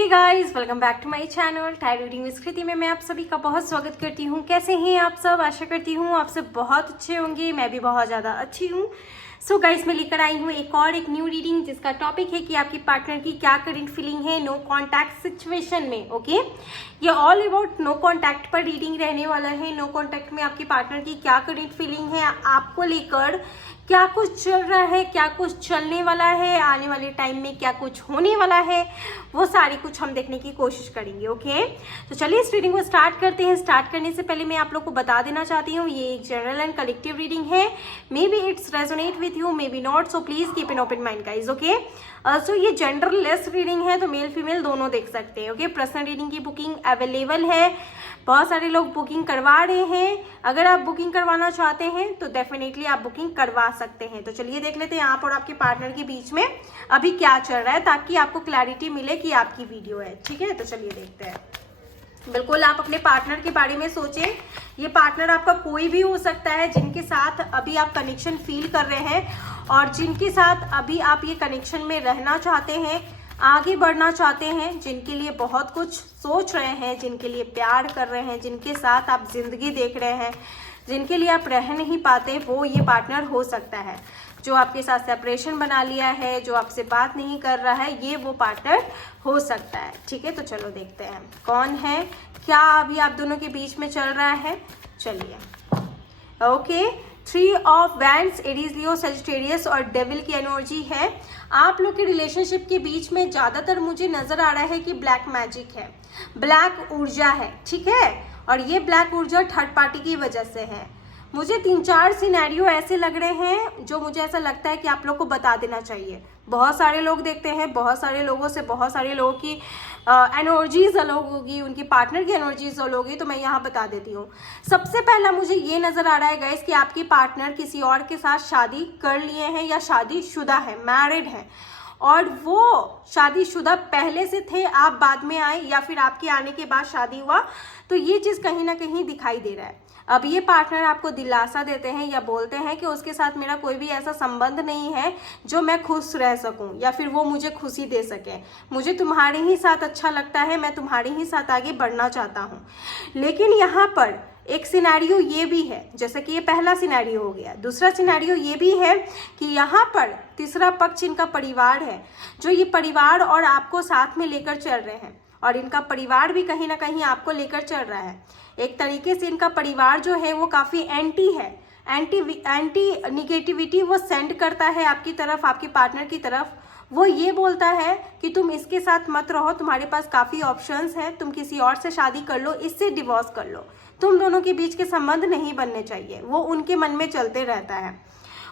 Hey guys, welcome back to my channel tide reading with Kriti में मैं आप सभी का बहुत स्वागत करती हूँ। कैसे हैं आप सब? आशा करती हूँ आप सब बहुत अच्छे होंगे। मैं भी बहुत ज़्यादा अच्छी हूँ। सो गाइस, मैं लेकर आई हूँ एक न्यू रीडिंग जिसका टॉपिक है कि आपकी पार्टनर की क्या करंट फीलिंग है नो कॉन्टैक्ट सिचुएशन में। ओके, ये ऑल अबाउट नो कॉन्टैक्ट पर रीडिंग रहने वाला है। नो कॉन्टैक्ट में आपकी पार्टनर की क्या करंट फीलिंग है, आपको लेकर क्या कुछ चल रहा है, क्या कुछ चलने वाला है, आने वाले टाइम में क्या कुछ होने वाला है, वो सारी कुछ हम देखने की कोशिश करेंगे। ओके, तो चलिए इस रीडिंग को स्टार्ट करते हैं। स्टार्ट करने से पहले मैं आप लोग को बता देना चाहती हूँ ये एक जनरल एंड कलेक्टिव रीडिंग है। Maybe it's resonate with you, maybe not, so please keep an open mind guys. Okay, so ये जेंडर लेस रीडिंग है, तो मेल फीमेल दोनों देख सकते हैं। ओके, पर्सनल रीडिंग की बुकिंग अवेलेबल है। बहुत सारे लोग बुकिंग करवा रहे हैं। अगर आप बुकिंग करवाना चाहते हैं तो डेफिनेटली आप बुकिंग करवा सकते हैं। तो चलिए देख लेते हैं आप और आपके पार्टनर के बीच में अभी क्या चल रहा है, ताकि आपको क्लैरिटी मिले कि आपकी वीडियो है। ठीक है, तो चलिए देखते हैं। बिल्कुल आप अपने पार्टनर के बारे में सोचें। ये पार्टनर आपका कोई भी हो सकता है जिनके साथ अभी आप कनेक्शन फील कर रहे हैं और जिनके साथ अभी आप ये कनेक्शन में रहना चाहते हैं, आगे बढ़ना चाहते हैं, जिनके लिए बहुत कुछ सोच रहे हैं, जिनके लिए प्यार कर रहे हैं, जिनके साथ आप जिंदगी देख रहे हैं, जिनके लिए आप रह नहीं पाते, वो ये पार्टनर हो सकता है। जो आपके साथ सेपरेशन बना लिया है, जो आपसे बात नहीं कर रहा है, ये वो पार्टनर हो सकता है। ठीक है, तो चलो देखते हैं कौन है, क्या अभी आप दोनों के बीच में चल रहा है। चलिए, okay, 3 of wands, Aries, Leo, Sagittarius और डेविल की एनर्जी है। आप लोग के रिलेशनशिप के बीच में ज्यादातर मुझे नजर आ रहा है कि ब्लैक मैजिक है, ब्लैक ऊर्जा है। ठीक है, और ये ब्लैक ऊर्जा थर्ड पार्टी की वजह से है। मुझे 3-4 सिनेरियो ऐसे लग रहे हैं जो मुझे ऐसा लगता है कि आप लोग को बता देना चाहिए। बहुत सारे लोग देखते हैं, बहुत सारे लोगों से बहुत सारे लोगों की एनर्जीज अलग होगी, उनकी पार्टनर की एनर्जीज अलग होगी, तो मैं यहाँ बता देती हूँ। सबसे पहला मुझे ये नजर आ रहा है गाइस कि आपकी पार्टनर किसी और के साथ शादी कर लिए हैं या शादीशुदा है, मैरिड है, और वो शादीशुदा पहले से थे, आप बाद में आए या फिर आपके आने के बाद शादी हुआ, तो ये चीज़ कहीं ना कहीं दिखाई दे रहा है। अब ये पार्टनर आपको दिलासा देते हैं या बोलते हैं कि उसके साथ मेरा कोई भी ऐसा संबंध नहीं है जो मैं खुश रह सकूं या फिर वो मुझे खुशी दे सके। मुझे तुम्हारे ही साथ अच्छा लगता है, मैं तुम्हारे ही साथ आगे बढ़ना चाहता हूं। लेकिन यहाँ पर एक सिनेरियो ये भी है, जैसे कि ये पहला सिनेरियो हो गया। दूसरा सिनेरियो ये भी है कि यहाँ पर तीसरा पक्ष इनका परिवार है, जो ये परिवार और आपको साथ में लेकर चल रहे हैं, और इनका परिवार भी कहीं ना कहीं आपको लेकर चल रहा है। एक तरीके से इनका परिवार जो है वो काफ़ी एंटी है, एंटी निगेटिविटी वो सेंड करता है आपकी तरफ, आपके पार्टनर की तरफ। वो ये बोलता है कि तुम इसके साथ मत रहो, तुम्हारे पास काफ़ी ऑप्शंस हैं, तुम किसी और से शादी कर लो, इससे डिवोर्स कर लो, तुम दोनों के बीच के संबंध नहीं बनने चाहिए। वो उनके मन में चलते रहता है।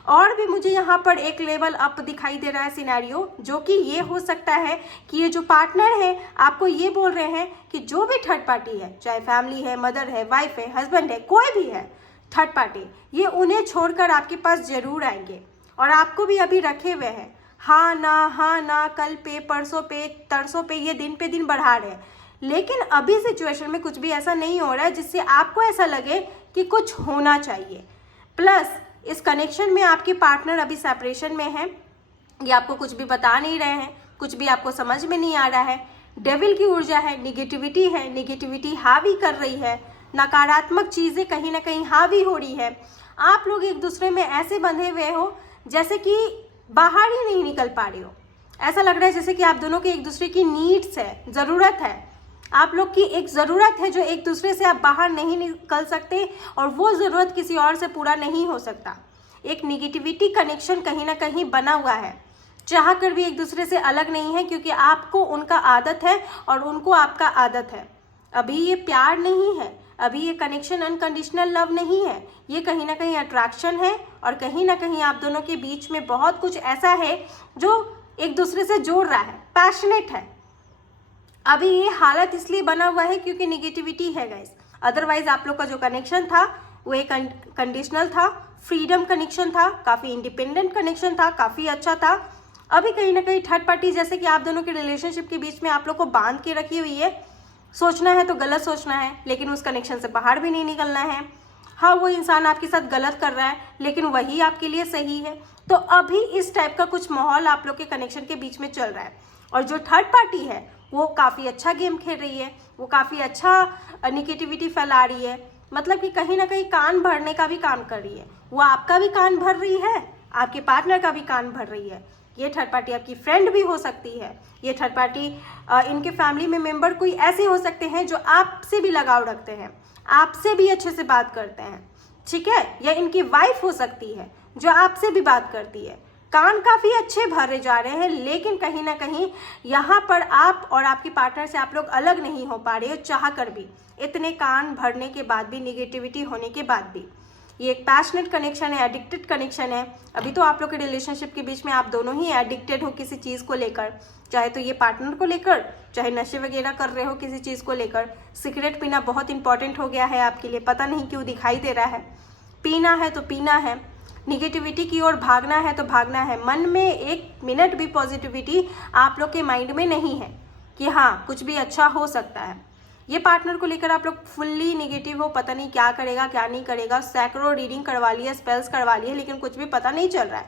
और भी मुझे यहाँ पर एक लेवल अप दिखाई दे रहा है सिनेरियो, जो कि ये हो सकता है कि ये जो पार्टनर है आपको ये बोल रहे हैं कि जो भी थर्ड पार्टी है, चाहे फैमिली है, मदर है, वाइफ है, हस्बैंड है, कोई भी है थर्ड पार्टी, ये उन्हें छोड़कर आपके पास जरूर आएंगे और आपको भी अभी रखे हुए हैं। हाँ ना, कल पे, परसों पे, तरसों पे, ये दिन पे दिन बढ़ा रहे हैं। लेकिन अभी सिचुएशन में कुछ भी ऐसा नहीं हो रहा है जिससे आपको ऐसा लगे कि कुछ होना चाहिए। प्लस इस कनेक्शन में आपके पार्टनर अभी सेपरेशन में है, ये आपको कुछ भी बता नहीं रहे हैं, कुछ भी आपको समझ में नहीं आ रहा है। डेविल की ऊर्जा है, निगेटिविटी है, निगेटिविटी हावी कर रही है, नकारात्मक चीज़ें कहीं ना कहीं हावी हो रही है। आप लोग एक दूसरे में ऐसे बंधे हुए हो जैसे कि बाहर ही नहीं निकल पा रहे हो। ऐसा लग रहा है जैसे कि आप दोनों के एक दूसरे की नीड्स है, ज़रूरत है, आप लोग की एक ज़रूरत है जो एक दूसरे से आप बाहर नहीं निकल सकते, और वो ज़रूरत किसी और से पूरा नहीं हो सकता। एक निगेटिविटी कनेक्शन कहीं ना कहीं बना हुआ है, चाह कर भी एक दूसरे से अलग नहीं है, क्योंकि आपको उनका आदत है और उनको आपका आदत है। अभी ये प्यार नहीं है, अभी ये कनेक्शन अनकंडीशनल लव नहीं है, ये कहीं ना कहीं अट्रैक्शन है, और कहीं ना कहीं आप दोनों के बीच में बहुत कुछ ऐसा है जो एक दूसरे से जोड़ रहा है, पैशनेट है। अभी ये हालत इसलिए बना हुआ है क्योंकि निगेटिविटी है गाइस। अदरवाइज आप लोग का जो कनेक्शन था वो एक कंडीशनल था, फ्रीडम कनेक्शन था, काफ़ी इंडिपेंडेंट कनेक्शन था, काफ़ी अच्छा था। अभी कहीं ना कहीं थर्ड पार्टी, जैसे कि आप दोनों के रिलेशनशिप के बीच में आप लोग को बांध के रखी हुई है। सोचना है तो गलत सोचना है, लेकिन उस कनेक्शन से बाहर भी नहीं निकलना है। हाँ, वो इंसान आपके साथ गलत कर रहा है, लेकिन वही आपके लिए सही है। तो अभी इस टाइप का कुछ माहौल आप लोग के कनेक्शन के बीच में चल रहा है। और जो थर्ड पार्टी है वो काफ़ी अच्छा गेम खेल रही है, वो काफ़ी अच्छा निगेटिविटी फैला रही है, मतलब कि कहीं ना कहीं कान भरने का भी काम कर रही है। वो आपका भी कान भर रही है, आपके पार्टनर का भी कान भर रही है। ये थर्ड पार्टी आपकी फ्रेंड भी हो सकती है, ये थर्ड पार्टी इनके फैमिली में मेंबर कोई ऐसे हो सकते हैं जो आपसे भी लगाव रखते हैं, आपसे भी अच्छे से बात करते हैं, ठीक है। या इनकी वाइफ हो सकती है जो आपसे भी बात करती है। कान काफ़ी अच्छे भरे जा रहे हैं, लेकिन कहीं ना कहीं यहाँ पर आप और आपके पार्टनर से आप लोग अलग नहीं हो पा रहे हो, चाह कर भी, इतने कान भरने के बाद भी, निगेटिविटी होने के बाद भी। ये एक पैशनेट कनेक्शन है, एडिक्टेड कनेक्शन है। अभी तो आप लोग के रिलेशनशिप के बीच में आप दोनों ही एडिक्टेड हो किसी चीज़ को लेकर, चाहे तो ये पार्टनर को लेकर, चाहे नशे वगैरह कर रहे हो किसी चीज़ को लेकर। सिगरेट पीना बहुत इंपॉर्टेंट हो गया है आपके लिए, पता नहीं क्यों दिखाई दे रहा है। पीना है तो पीना है, निगेटिविटी की ओर भागना है तो भागना है। मन में एक मिनट भी पॉजिटिविटी आप लोग के माइंड में नहीं है कि हाँ कुछ भी अच्छा हो सकता है। ये पार्टनर को लेकर आप लोग फुल्ली निगेटिव हो, पता नहीं क्या करेगा क्या नहीं करेगा। सैकड़ों रीडिंग करवा लिया, स्पेल्स करवा लिए, लेकिन कुछ भी पता नहीं चल रहा है।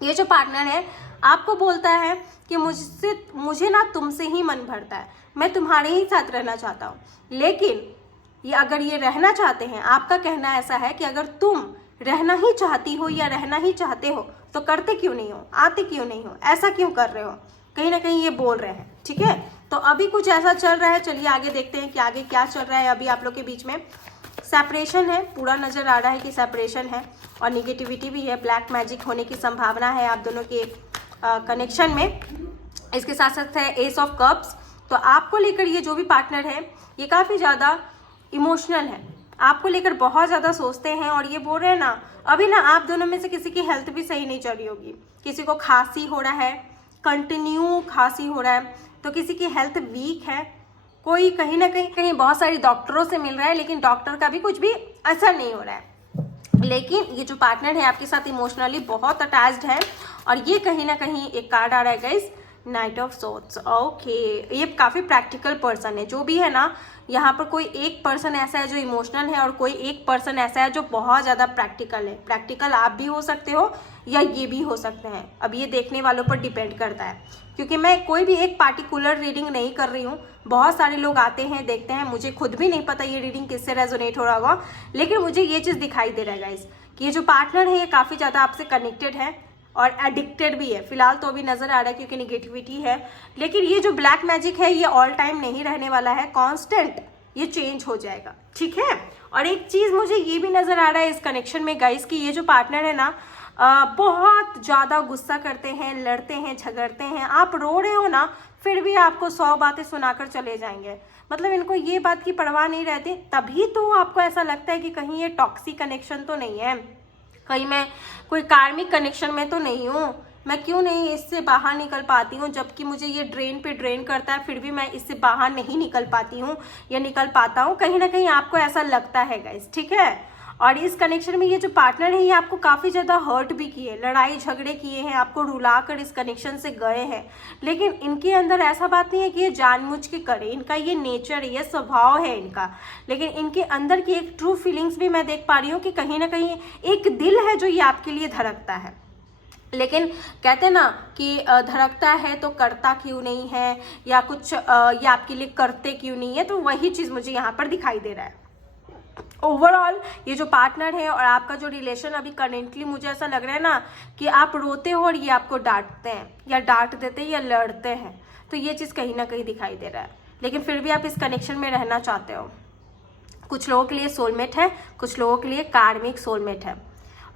ये जो पार्टनर है आपको बोलता है कि मुझे ना तुमसे ही मन भरता है, मैं तुम्हारे ही साथ रहना चाहता हूँ। लेकिन ये अगर ये रहना चाहते हैं, आपका कहना ऐसा है कि अगर तुम रहना ही चाहती हो या रहना ही चाहते हो तो करते क्यों नहीं हो, आते क्यों नहीं हो, ऐसा क्यों कर रहे हो, कहीं ना कहीं ये बोल रहे हैं, ठीक है। तो अभी कुछ ऐसा चल रहा है, चलिए आगे देखते हैं कि आगे क्या चल रहा है। अभी आप लोग के बीच में सेपरेशन है, पूरा नजर आ रहा है कि सेपरेशन है और निगेटिविटी भी है, ब्लैक मैजिक होने की संभावना है आप दोनों के कनेक्शन में। इसके साथ साथ है एस ऑफ कप्स। तो आपको लेकर ये जो भी पार्टनर है ये काफ़ी ज़्यादा इमोशनल है, आपको लेकर बहुत ज़्यादा सोचते हैं और ये बोल रहे हैं ना, अभी ना आप दोनों में से किसी की हेल्थ भी सही नहीं चल रही होगी। किसी को खांसी हो रहा है, कंटिन्यू खांसी हो रहा है, तो किसी की हेल्थ वीक है, कोई कहीं ना कहीं बहुत सारी डॉक्टरों से मिल रहा है, लेकिन डॉक्टर का भी कुछ भी असर नहीं हो रहा है। लेकिन ये जो पार्टनर है आपके साथ इमोशनली बहुत अटैच्ड है और ये कहीं ना कहीं एक कार्ड आ रहा है guys, night of swords. Okay, ये काफ़ी प्रैक्टिकल पर्सन है। जो भी है ना, यहाँ पर कोई एक पर्सन ऐसा है जो इमोशनल है और कोई एक पर्सन ऐसा है जो बहुत ज़्यादा प्रैक्टिकल है। प्रैक्टिकल आप भी हो सकते हो या ये भी हो सकते हैं, अब ये देखने वालों पर डिपेंड करता है, क्योंकि मैं कोई भी एक पार्टिकुलर रीडिंग नहीं कर रही हूँ। बहुत सारे लोग आते हैं, देखते हैं, मुझे खुद भी नहीं पता ये रीडिंग किससे रेजोनेट हो रहा होगा, लेकिन मुझे ये चीज़ दिखाई दे रहा है गाइस कि ये जो पार्टनर है ये काफ़ी ज़्यादा आपसे कनेक्टेड है और एडिक्टेड भी है। फिलहाल तो अभी नजर आ रहा है क्योंकि निगेटिविटी है, लेकिन ये जो ब्लैक मैजिक है ये ऑल टाइम नहीं रहने वाला है, कांस्टेंट ये चेंज हो जाएगा, ठीक है। और एक चीज मुझे ये भी नजर आ रहा है इस कनेक्शन में गाइस कि ये जो पार्टनर है ना बहुत ज्यादा गुस्सा करते हैं, लड़ते हैं, झगड़ते हैं। आप रो रहे हो ना, फिर भी आपको 100 बातें सुनाकर चले जाएंगे, मतलब इनको ये बात की परवाह नहीं रहती। तभी तो आपको ऐसा लगता है कि कहीं ये टॉक्सिक कनेक्शन तो नहीं है, कहीं मैं कोई कार्मिक कनेक्शन में तो नहीं हूँ, मैं क्यों नहीं इससे बाहर निकल पाती हूँ, जबकि मुझे ये ड्रेन पे ड्रेन करता है, फिर भी मैं इससे बाहर नहीं निकल पाती हूँ या निकल पाता हूँ। कहीं ना कहीं आपको ऐसा लगता है गाइस, ठीक है। और इस कनेक्शन में ये जो पार्टनर है ये आपको काफ़ी ज़्यादा हर्ट भी किए, लड़ाई झगड़े किए हैं, आपको रुलाकर इस कनेक्शन से गए हैं, लेकिन इनके अंदर ऐसा बात नहीं है कि ये जानबूझ के करे, इनका ये नेचर है, ये स्वभाव है इनका। लेकिन इनके अंदर की एक ट्रू फीलिंग्स भी मैं देख पा रही हूँ कि कहीं ना कहीं एक दिल है जो ये आपके लिए धड़कता है। लेकिन कहते हैं ना कि धड़कता है तो करता क्यों नहीं है, या कुछ ये आपके लिए करते क्यों नहीं है, तो वही चीज़ मुझे यहाँ पर दिखाई दे रहा है। ओवरऑल ये जो पार्टनर है और आपका जो रिलेशन अभी करेंटली मुझे ऐसा लग रहा है ना कि आप रोते हो और ये आपको डांटते हैं या डांट देते हैं या लड़ते हैं, तो ये चीज़ कहीं ना कहीं दिखाई दे रहा है। लेकिन फिर भी आप इस कनेक्शन में रहना चाहते हो। कुछ लोगों के लिए सोलमेट है, कुछ लोगों के लिए कार्मिक सोलमेट है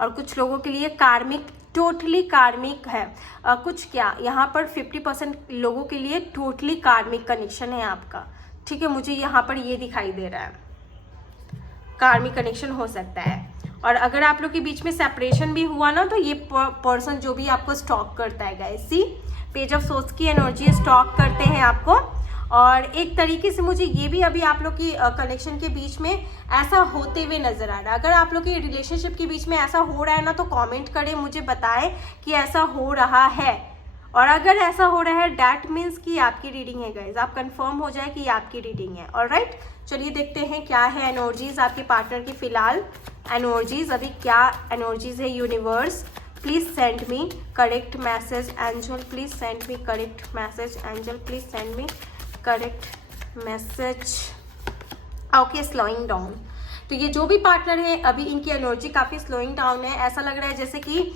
और कुछ लोगों के लिए कार्मिक टोटली कार्मिक है। कुछ क्या यहाँ पर 50% लोगों के लिए टोटली कार्मिक कनेक्शन है आपका, ठीक है। मुझे यहाँ पर ये दिखाई दे रहा है कार्मिक कनेक्शन हो सकता है। और अगर आप लोग के बीच में सेपरेशन भी हुआ ना, तो ये पर्सन जो भी आपको स्टॉक करता है गाइस, सी पेज ऑफ सोर्स की एनर्जी स्टॉक करते हैं आपको। और एक तरीके से मुझे ये भी अभी आप लोग की कनेक्शन के बीच में ऐसा होते हुए नजर आ रहा है। अगर आप लोग के रिलेशनशिप के बीच में ऐसा हो रहा है ना, तो कमेंट करें, मुझे बताएं कि ऐसा हो रहा है। और अगर ऐसा हो रहा है डैट मीन्स कि आपकी रीडिंग है गाइज, आप कंफर्म हो जाए कि आपकी रीडिंग है। ऑलराइट, चलिए देखते हैं क्या है एनर्जीज आपके पार्टनर की फिलहाल एनर्जीज, अभी क्या एनर्जीज है। Universe please send me correct message, angel please send me correct message, angel please send me correct message. Okay, slowing down. तो ये जो भी पार्टनर है अभी इनकी एनर्जी काफ़ी स्लोइंग डाउन है। ऐसा लग रहा है जैसे कि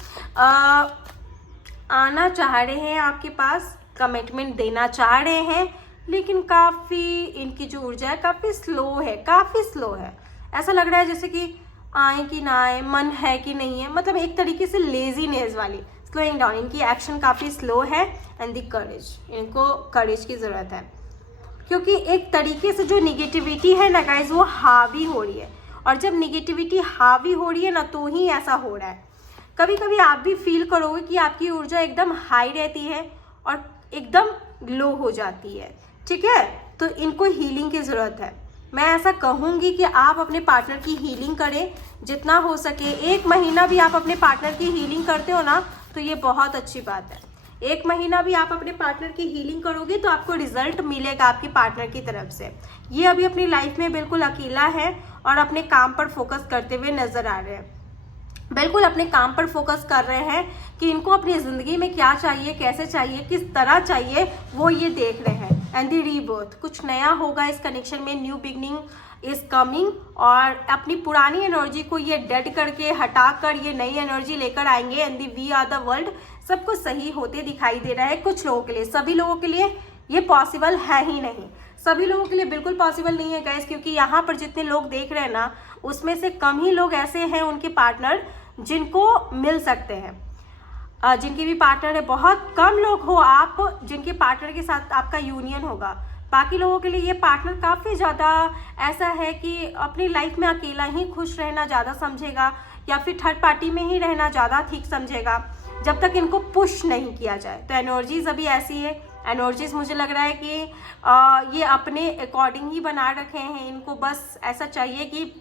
आना चाह रहे हैं आपके पास, कमिटमेंट देना चाह रहे हैं, लेकिन काफ़ी इनकी जो ऊर्जा है काफ़ी स्लो है, काफ़ी स्लो है। ऐसा लग रहा है जैसे कि आए कि ना आए, मन है कि नहीं है, मतलब एक तरीके से लेजीनेस वाली स्लोइंग डाउन। इनकी एक्शन काफ़ी स्लो है। एंड दी करेज, इनको करेज की ज़रूरत है, क्योंकि एक तरीके से जो निगेटिविटी है ना गाइज वो हावी हो रही है, और जब निगेटिविटी हावी हो रही है ना तो ही ऐसा हो रहा है। कभी कभी आप भी फील करोगे कि आपकी ऊर्जा एकदम हाई रहती है और एकदम लो हो जाती है, ठीक है। तो इनको हीलिंग की ज़रूरत है। मैं ऐसा कहूँगी कि आप अपने पार्टनर की हीलिंग करें जितना हो सके। 1 महीना भी आप अपने पार्टनर की हीलिंग करते हो ना तो ये बहुत अच्छी बात है। 1 महीना भी आप अपने पार्टनर की हीलिंग करोगे तो आपको रिजल्ट मिलेगा आपके पार्टनर की तरफ से। ये अभी अपनी लाइफ में बिल्कुल अकेला है और अपने काम पर फोकस करते हुए नजर आ रहे हैं। बिल्कुल अपने काम पर फोकस कर रहे हैं कि इनको अपनी ज़िंदगी में क्या चाहिए, कैसे चाहिए, किस तरह चाहिए, वो ये देख रहे हैं। एंड दी रीबर्थ, कुछ नया होगा इस कनेक्शन में, न्यू बिगनिंग इज कमिंग। और अपनी पुरानी एनर्जी को ये डेड करके हटा कर ये नई एनर्जी लेकर आएंगे। And the we are the world, सब कुछ सही होते दिखाई दे रहा है कुछ लोगों के लिए। सभी लोगों के लिए ये पॉसिबल है ही नहीं, सभी लोगों के लिए बिल्कुल पॉसिबल नहीं है गाइस, क्योंकि यहाँ पर जितने लोग देख रहे हैं ना उसमें से कम ही लोग ऐसे हैं उनके पार्टनर जिनको मिल सकते हैं। जिनके भी पार्टनर है, बहुत कम लोग हो आप जिनके पार्टनर के साथ आपका यूनियन होगा। बाकी लोगों के लिए ये पार्टनर काफ़ी ज़्यादा ऐसा है कि अपनी लाइफ में अकेला ही खुश रहना ज़्यादा समझेगा, या फिर थर्ड पार्टी में ही रहना ज़्यादा ठीक समझेगा जब तक इनको पुश नहीं किया जाए। तो एनर्जीज अभी ऐसी है। एनर्जीज मुझे लग रहा है कि ये अपने अकॉर्डिंग ही बना रखे हैं। इनको बस ऐसा चाहिए कि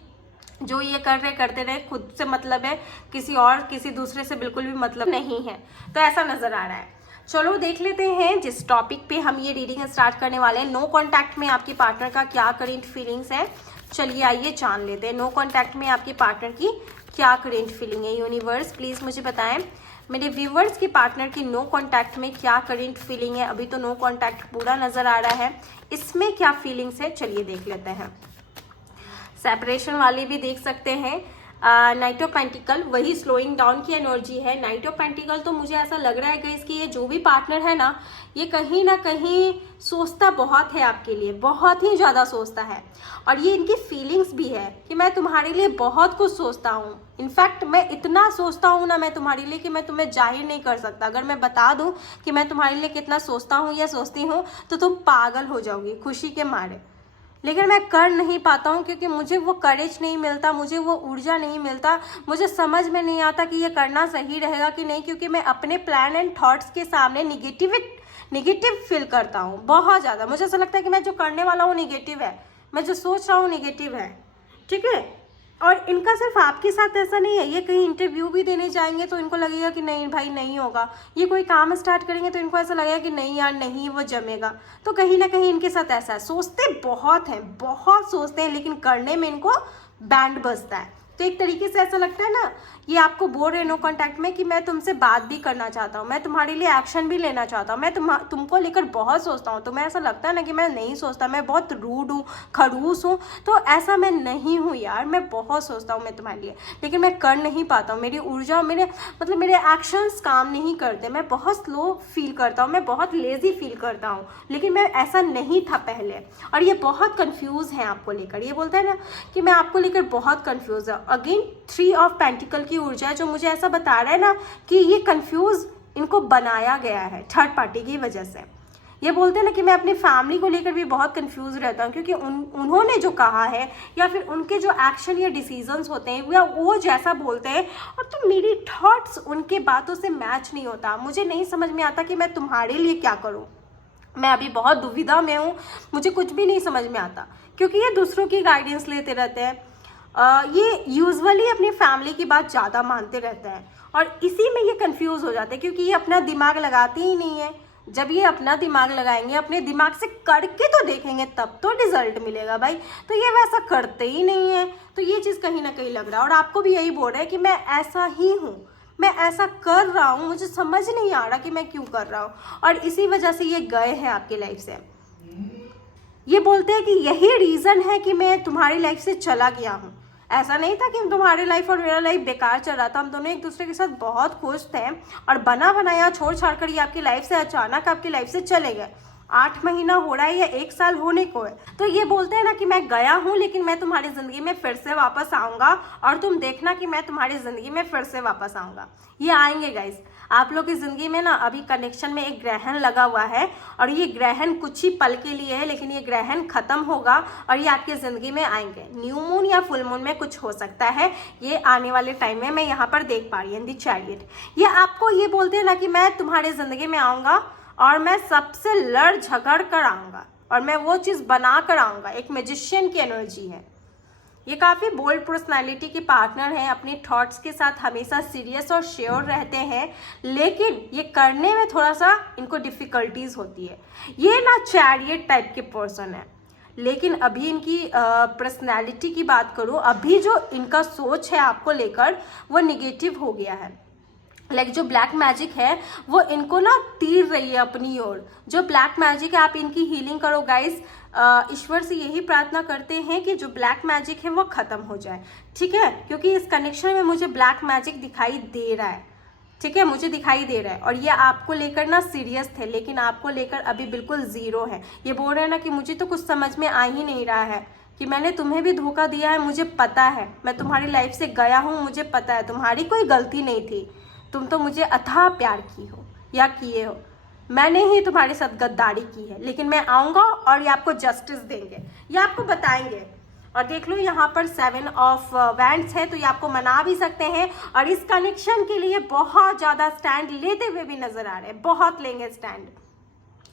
जो ये कर रहे करते रहे, खुद से मतलब है, किसी दूसरे से बिल्कुल भी मतलब नहीं है। तो ऐसा नजर आ रहा है। चलो देख लेते हैं जिस टॉपिक पे हम ये रीडिंग स्टार्ट करने वाले हैं। नो कॉन्टैक्ट में आपके पार्टनर का क्या करेंट फीलिंग्स है, चलिए आइए जान लेते हैं। नो कॉन्टैक्ट में आपके पार्टनर की क्या करेंट फीलिंग है। यूनिवर्स प्लीज मुझे बताएं मेरे व्यूवर्स के पार्टनर की नो कॉन्टैक्ट में क्या करेंट फीलिंग है। अभी तो नो कॉन्टैक्ट पूरा नजर आ रहा है, इसमें क्या फीलिंग्स है चलिए देख लेते हैं। सेपरेशन वाले भी देख सकते हैं। नाइट ऑफ पेंटिकल, वही स्लोइंग डाउन की एनर्जी है। नाइट ऑफ पेंटिकल तो मुझे ऐसा लग रहा है गाइस कि ये जो भी पार्टनर है ना ये कहीं ना कहीं सोचता बहुत है आपके लिए, बहुत ही ज़्यादा सोचता है। और ये इनकी फीलिंग्स भी है कि मैं तुम्हारे लिए बहुत कुछ सोचता हूँ। इनफैक्ट मैं इतना सोचता हूँ ना मैं तुम्हारे लिए कि मैं तुम्हें जाहिर नहीं कर सकता। अगर मैं बता दूँ कि मैं तुम्हारे लिए कितना सोचता हूँ या सोचती हूँ तो तुम पागल हो जाओगी खुशी के मारे। लेकिन मैं कर नहीं पाता हूँ क्योंकि मुझे वो करेज नहीं मिलता, मुझे वो ऊर्जा नहीं मिलता, मुझे समझ में नहीं आता कि ये करना सही रहेगा कि नहीं, क्योंकि मैं अपने प्लान एंड थॉट्स के सामने निगेटिव फील करता हूँ बहुत ज़्यादा। मुझे ऐसा लगता है कि मैं जो करने वाला हूँ निगेटिव है, मैं जो सोच रहा हूँ निगेटिव है, ठीक है। और इनका सिर्फ आपके साथ ऐसा नहीं है, ये कहीं इंटरव्यू भी देने जाएंगे तो इनको लगेगा कि नहीं भाई नहीं होगा। ये कोई काम स्टार्ट करेंगे तो इनको ऐसा लगेगा कि नहीं यार नहीं वो जमेगा। तो कहीं ना कहीं इनके साथ ऐसा है, सोचते बहुत हैं, बहुत सोचते हैं, लेकिन करने में इनको बैंड बजता है। तो एक तरीके से ऐसा लगता है ना ये आपको बोल रहे नो कॉन्टैक्ट में कि मैं तुमसे बात भी करना चाहता हूँ, मैं तुम्हारे लिए एक्शन भी लेना चाहता हूँ, मैं तुमको लेकर बहुत सोचता हूँ। तो मैं ऐसा लगता है ना कि मैं नहीं सोचता, मैं बहुत रूड हूँ, खड़ूस हूँ। तो ऐसा मैं नहीं हूँ यार, मैं बहुत सोचता हूँ मैं तुम्हारे लिए, लेकिन मैं कर नहीं पाता हूँ। मेरी ऊर्जा मेरे एक्शंस काम नहीं करते, मैं बहुत स्लो फील करता हूँ, मैं बहुत लेजी फील करता हूँ। लेकिन मैं ऐसा नहीं था पहले, और ये बहुत कन्फ्यूज़ हैं आपको लेकर। ये बोलता है ना कि मैं आपको लेकर बहुत कन्फ्यूज़ हूँ। अगेन 3 ऑफ पेंटिकल की ऊर्जा है जो मुझे ऐसा बता रहा है ना कि ये कंफ्यूज इनको बनाया गया है थर्ड पार्टी की वजह से। ये बोलते हैं ना कि मैं अपनी फैमिली को लेकर भी बहुत कंफ्यूज रहता हूँ, क्योंकि उन्होंने जो कहा है या फिर उनके जो एक्शन या डिसीजंस होते हैं या वो जैसा बोलते हैं, और तो मेरी थॉट्स उनके बातों से मैच नहीं होता। मुझे नहीं समझ में आता कि मैं तुम्हारे लिए क्या करूँ। मैं अभी बहुत दुविधा में हूँ, मुझे कुछ भी नहीं समझ में आता, क्योंकि ये दूसरों की गाइडेंस लेते रहते हैं। ये यूजुअली अपनी फैमिली की बात ज़्यादा मानते रहते हैं और इसी में ये कंफ्यूज हो जाते हैं, क्योंकि ये अपना दिमाग लगाते ही नहीं है। जब ये अपना दिमाग लगाएंगे, अपने दिमाग से करके तो देखेंगे तब तो रिजल्ट मिलेगा भाई। तो ये वैसा करते ही नहीं है, तो ये चीज़ कहीं ना कहीं लग रहा है। और आपको भी यही बोल रहा है कि मैं ऐसा ही हूँ, मैं ऐसा कर रहा हूँ, मुझे समझ नहीं आ रहा कि मैं क्यों कर रहा हूँ, और इसी वजह से ये गए हैं आपकी लाइफ से। ये बोलते हैं कि यही रीज़न है कि मैं तुम्हारी लाइफ से चला गया हूँ। ऐसा नहीं था कि तुम्हारी लाइफ और मेरा लाइफ बेकार चल रहा था, हम दोनों एक दूसरे के साथ बहुत खुश थे, और बना बनाया छोड़ छाड़ कर ये आपकी लाइफ से अचानक आपकी लाइफ से चले गए। 8 महीना हो रहा है या 1 साल होने को है। तो ये बोलते हैं ना कि मैं गया हूँ लेकिन मैं तुम्हारी ज़िंदगी में फिर से वापस आऊँगा, और तुम देखना कि मैं तुम्हारी ज़िंदगी में फिर से वापस आऊँगा। ये आएंगे गाइस। आप लोग की ज़िंदगी में ना अभी कनेक्शन में एक ग्रहण लगा हुआ है, और ये ग्रहण कुछ ही पल के लिए है, लेकिन ये ग्रहण खत्म होगा और ये आपकी ज़िंदगी में आएंगे। न्यू मून या फुल मून में कुछ हो सकता है, ये आने वाले टाइम में मैं यहाँ पर देख पा रही हूँ। दी चैरियट, ये आपको ये बोलते हैं ना कि मैं तुम्हारी ज़िंदगी में आऊँगा और मैं सबसे लड़ झगड़ कर आऊँगा, और मैं वो चीज़ बना कर आऊँगा। एक मैजिशियन की एनर्जी है। ये काफ़ी बोल्ड पर्सनालिटी के पार्टनर हैं, अपने थॉट्स के साथ हमेशा सीरियस और श्योर रहते हैं, लेकिन ये करने में थोड़ा सा इनको डिफ़िकल्टीज होती है। ये ना चैरियट टाइप के पर्सन है, लेकिन अभी इनकी पर्सनालिटी की बात करूँ, अभी जो इनका सोच है आपको लेकर वो निगेटिव हो गया है। लाइक जो ब्लैक मैजिक है वो इनको ना तीर रही है अपनी ओर। जो ब्लैक मैजिक है, आप इनकी हीलिंग करो गाइस। ईश्वर से यही प्रार्थना करते हैं कि जो ब्लैक मैजिक है वो ख़त्म हो जाए, ठीक है, क्योंकि इस कनेक्शन में मुझे ब्लैक मैजिक दिखाई दे रहा है, ठीक है, मुझे दिखाई दे रहा है। और ये आपको लेकर ना सीरियस थे, लेकिन आपको लेकर अभी बिल्कुल ज़ीरो है। ये बोल रहे हैं ना कि मुझे तो कुछ समझ में आ ही नहीं रहा है, कि मैंने तुम्हें भी धोखा दिया है, मुझे पता है, मैं तुम्हारी लाइफ से गया हूँ, मुझे पता है तुम्हारी कोई गलती नहीं थी, तुम तो मुझे अथाह प्यार की हो या किए हो, मैंने ही तुम्हारे साथ गद्दारी की है, लेकिन मैं आऊँगा और ये आपको जस्टिस देंगे, ये आपको बताएंगे। और देख लो यहाँ पर 7 ऑफ वैंड्स है, तो ये आपको मना भी सकते हैं, और इस कनेक्शन के लिए बहुत ज़्यादा स्टैंड लेते हुए भी नजर आ रहे हैं, बहुत लेंगे स्टैंड।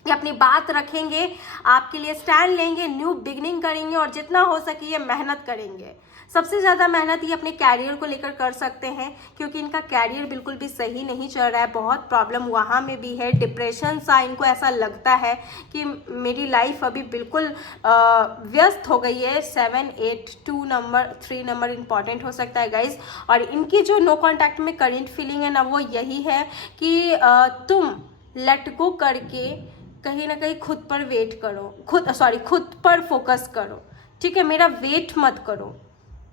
ये अपनी बात रखेंगे, आपके लिए स्टैंड लेंगे, न्यू बिगनिंग करेंगे, और जितना हो सके ये मेहनत करेंगे। सबसे ज़्यादा मेहनत ये अपने कैरियर को लेकर कर सकते हैं, क्योंकि इनका कैरियर बिल्कुल भी सही नहीं चल रहा है, बहुत प्रॉब्लम वहाँ में भी है, डिप्रेशन सा इनको ऐसा लगता है कि मेरी लाइफ अभी बिल्कुल व्यस्त हो गई है। 7, 8, 2 नंबर, 3 नंबर इंपॉर्टेंट हो सकता है गाइज। और इनकी जो नो कॉन्टैक्ट में करेंट फीलिंग है ना, वो यही है कि तुम लेट गो करके कहीं ना कहीं खुद पर वेट करो, खुद पर फोकस करो, ठीक है, मेरा वेट मत करो,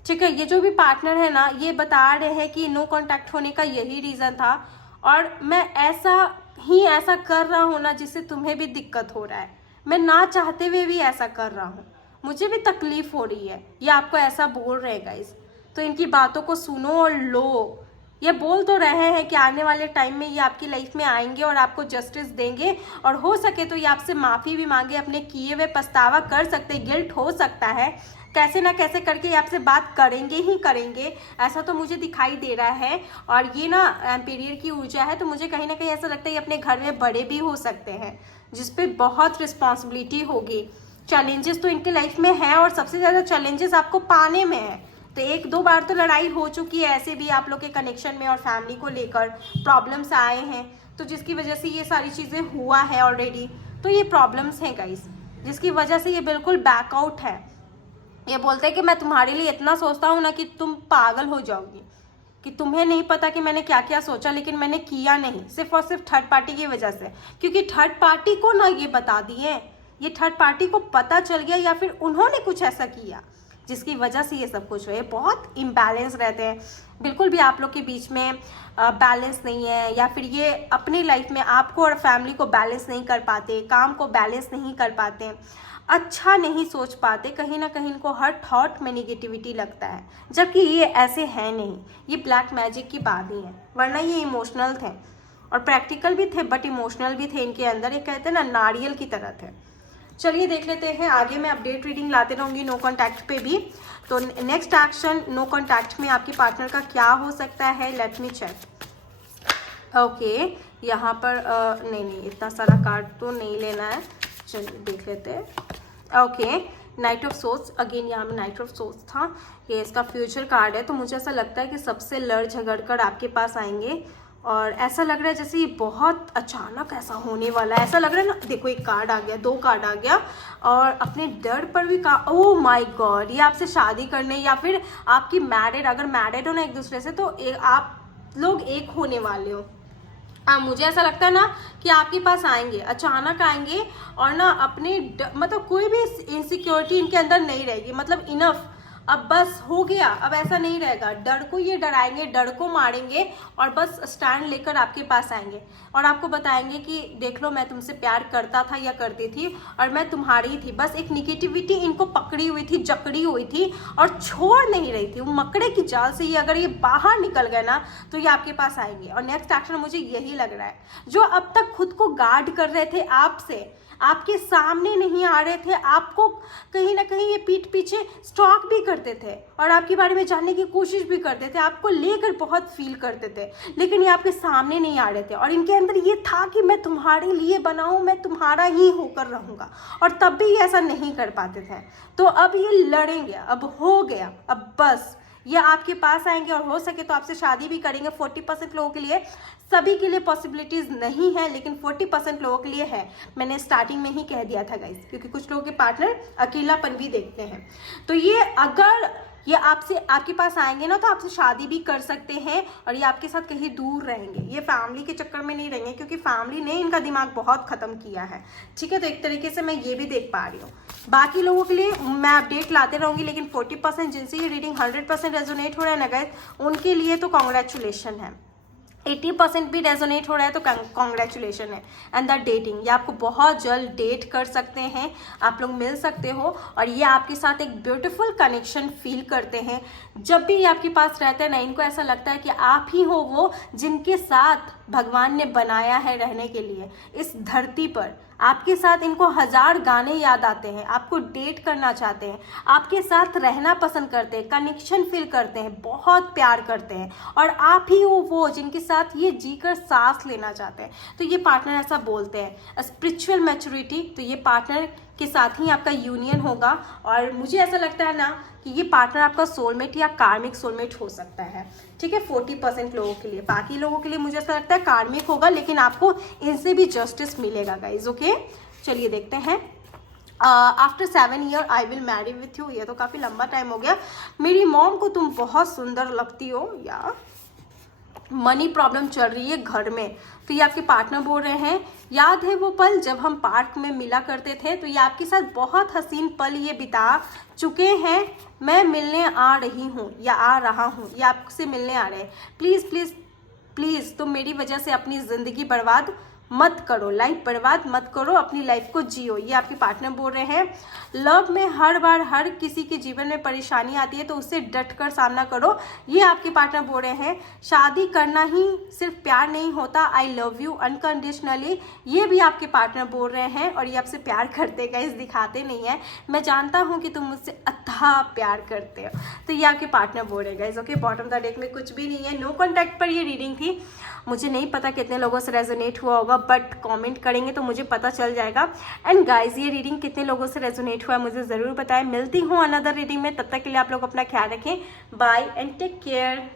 ठीक है। ये जो भी पार्टनर है ना, ये बता रहे हैं कि नो कांटेक्ट होने का यही रीज़न था, और मैं ऐसा कर रहा हूँ ना जिससे तुम्हें भी दिक्कत हो रहा है, मैं ना चाहते हुए भी ऐसा कर रहा हूँ, मुझे भी तकलीफ हो रही है, ये आपको ऐसा बोल रहे हैं गाइस। तो इनकी बातों को सुनो और लो। ये बोल तो रहे हैं कि आने वाले टाइम में ये आपकी लाइफ में आएंगे और आपको जस्टिस देंगे, और हो सके तो ये आपसे माफ़ी भी मांगे, अपने किए हुए पछतावा कर सकते, गिल्ट हो सकता है, कैसे ना कैसे करके ये आपसे बात करेंगे ही करेंगे, ऐसा तो मुझे दिखाई दे रहा है। और ये ना एम्पीरियर की ऊर्जा है, तो मुझे कहीं ना कहीं ऐसा लगता है ये अपने घर में बड़े भी हो सकते हैं, जिस पे बहुत रिस्पॉन्सिबिलिटी होगी। चैलेंजेस तो इनके लाइफ में है, और सबसे ज़्यादा चैलेंजेस आपको पाने में है। तो 1-2 बार तो लड़ाई हो चुकी है ऐसे भी आप लोग के कनेक्शन में, और फैमिली को लेकर प्रॉब्लम्स आए हैं, तो जिसकी वजह से ये सारी चीज़ें हुआ है ऑलरेडी। तो ये प्रॉब्लम्स हैं गाइस, जिसकी वजह से ये बिल्कुल बैकआउट है। ये बोलते हैं कि मैं तुम्हारे लिए इतना सोचता हूँ ना कि तुम पागल हो जाओगी, कि तुम्हें नहीं पता कि मैंने क्या क्या सोचा, लेकिन मैंने किया नहीं, सिर्फ और सिर्फ थर्ड पार्टी की वजह से। क्योंकि थर्ड पार्टी को ना ये बता दिए, ये थर्ड पार्टी को पता चल गया, या फिर उन्होंने कुछ ऐसा किया जिसकी वजह से ये सब कुछ हुए। बहुत इम्बैलेंस रहते हैं, बिल्कुल भी आप लोग के बीच में बैलेंस नहीं है, या फिर ये अपनी लाइफ में आपको और फैमिली को बैलेंस नहीं कर पाते, काम को बैलेंस नहीं कर पाते, अच्छा नहीं सोच पाते, कहीं ना कहीं इनको हर थॉट में निगेटिविटी लगता है, जबकि ये ऐसे है नहीं। ये ब्लैक मैजिक की बात ही है, वरना ये इमोशनल थे और प्रैक्टिकल भी थे, बट इमोशनल भी थे इनके अंदर। ये कहते हैं ना, नारियल की तरह थे। चलिए देख लेते हैं आगे, मैं अपडेट रीडिंग लाते रहूँगी नो कॉन्टैक्ट पे भी। तो नेक्स्ट एक्शन नो कॉन्टैक्ट में आपके पार्टनर का क्या हो सकता है, लेट मी चेक। ओके, यहाँ पर नहीं इतना सारा कार्ड तो नहीं लेना है, चलिए देख लेते हैं। Okay, night of source, again यहाँ में नाइट ऑफ सोर्स था, ये इसका फ्यूचर कार्ड है। तो मुझे ऐसा लगता है कि सबसे लड़ झगड़ कर आपके पास आएंगे, और ऐसा लग रहा है जैसे ये बहुत अचानक ऐसा होने वाला है, ऐसा लग रहा है ना। देखो एक कार्ड आ गया, 2 कार्ड आ गया, और अपने डर पर भी ओह माय गॉड, ये आपसे शादी करने, या फिर आपकी मैरिड, अगर मैरिड हो ना एक दूसरे से, तो आप लोग एक होने वाले हो। मुझे ऐसा लगता है ना कि आपके पास आएंगे, अचानक आएंगे और ना अपने मतलब कोई भी इनसिक्योरिटी इनके अंदर नहीं रहेगी, मतलब इनफ, अब बस हो गया, अब ऐसा नहीं रहेगा। डर को ये डराएंगे, डर को मारेंगे और बस स्टैंड लेकर आपके पास आएंगे और आपको बताएंगे कि देख लो मैं तुमसे प्यार करता था या करती थी और मैं तुम्हारी थी। बस एक निगेटिविटी इनको पकड़ी हुई थी, जकड़ी हुई थी और छोड़ नहीं रही थी। वो मकड़े की जाल से ये अगर ये बाहर निकल गए ना तो ये आपके पास आएंगे। और नेक्स्ट एक्शन मुझे यही लग रहा है, जो अब तक खुद को गार्ड कर रहे थे आपसे, आपके सामने नहीं आ रहे थे, आपको कहीं ना कहीं ये पीठ पीछे स्टॉक भी करते थे और आपके बारे में जानने की कोशिश भी करते थे, आपको लेकर बहुत फील करते थे, लेकिन ये आपके सामने नहीं आ रहे थे। और इनके अंदर ये था कि मैं तुम्हारे लिए बना हूं, मैं तुम्हारा ही होकर रहूंगा, और तब भी ये ऐसा नहीं कर पाते थे। तो अब ये लड़ेंगे, अब हो गया, अब बस ये आपके पास आएंगे और हो सके तो आपसे शादी भी करेंगे। 40% लोगों के लिए, सभी के लिए पॉसिबिलिटीज नहीं है, लेकिन 40% लोगों के लिए है। मैंने स्टार्टिंग में ही कह दिया था गाइस, क्योंकि कुछ लोगों के पार्टनर अकेलापन भी देखते हैं। तो ये अगर ये आपसे आपके पास आएंगे ना तो आपसे शादी भी कर सकते हैं और ये आपके साथ कहीं दूर रहेंगे। ये फैमिली के चक्कर में नहीं रहेंगे, क्योंकि फैमिली ने इनका दिमाग बहुत खत्म किया है। ठीक है, तो एक तरीके से मैं ये भी देख पा रही हूँ। बाकी लोगों के लिए मैं अपडेट लाते रहूंगी, लेकिन 40% जिनसे ये रीडिंग 100% रेजोनेट हो रहा है ना गाइस, उनके लिए तो कॉन्ग्रेचुलेशन है। 80% भी रेजोनेट हो रहा है तो कॉन्ग्रेचुलेशन है। एंड द डेटिंग, ये आपको बहुत जल्द डेट कर सकते हैं, आप लोग मिल सकते हो और ये आपके साथ एक ब्यूटीफुल कनेक्शन फील करते हैं। जब भी ये आपके पास रहते हैं ना, इनको ऐसा लगता है कि आप ही हो वो जिनके साथ भगवान ने बनाया है रहने के लिए इस धरती पर। आपके साथ इनको 1000 गाने याद आते हैं, आपको डेट करना चाहते हैं, आपके साथ रहना पसंद करते हैं, कनेक्शन फील करते हैं, बहुत प्यार करते हैं और आप ही हो वो जिनके साथ ये जीकर सांस लेना चाहते हैं। तो ये पार्टनर ऐसा बोलते हैं। स्पिरिचुअल मैच्योरिटी, तो ये पार्टनर के साथ ही आपका यूनियन होगा और मुझे ऐसा लगता है ना कि ये पार्टनर आपका सोलमेट या कार्मिक सोलमेट हो सकता है। ठीक है, 40% लोगों के लिए। बाकी लोगों के लिए मुझे ऐसा लगता है कार्मिक होगा, लेकिन आपको इनसे भी जस्टिस मिलेगा गाइज। ओके, चलिए देखते हैं। After 7 year I will marry with you, ये तो काफ़ी लंबा टाइम हो गया। मेरी मॉम को तुम बहुत सुंदर लगती हो, या मनी प्रॉब्लम चल रही है घर में, तो ये आपके पार्टनर बोल रहे हैं याद है वो पल जब हम पार्क में मिला करते थे। तो ये आपके साथ बहुत हसीन पल ये बिता चुके हैं। मैं मिलने आ रही हूँ या आ रहा हूँ, ये आपसे मिलने आ रहे हैं। प्लीज़ प्लीज़ प्लीज़ तुम मेरी वजह से अपनी ज़िंदगी बर्बाद मत करो, लाइफ बर्बाद मत करो, अपनी लाइफ को जियो, ये आपके पार्टनर बोल रहे हैं। लव में हर बार हर किसी के जीवन में परेशानी आती है तो उससे डट कर सामना करो, ये आपके पार्टनर बोल रहे हैं। शादी करना ही सिर्फ प्यार नहीं होता, आई लव यू अनकंडीशनली, ये भी आपके पार्टनर बोल रहे हैं और ये आपसे प्यार करते हैं गाइस, दिखाते नहीं है। मैं जानता हूँ कि तुम मुझसे अथाह प्यार करते हो, तो ये आपके पार्टनर बोल रहे हैं guys. Okay, bottom the deck में कुछ भी नहीं है, नो कॉन्टैक्ट पर ये रीडिंग थी। मुझे नहीं पता कितने लोगों से रेजोनेट हुआ होगा, बट कमेंट करेंगे तो मुझे पता चल जाएगा। एंड गाइज, ये रीडिंग कितने लोगों से रेजोनेट हुआ है मुझे ज़रूर बताएं। मिलती हूँ अनदर रीडिंग में, तब तक के लिए आप लोग अपना ख्याल रखें। Bye and take care.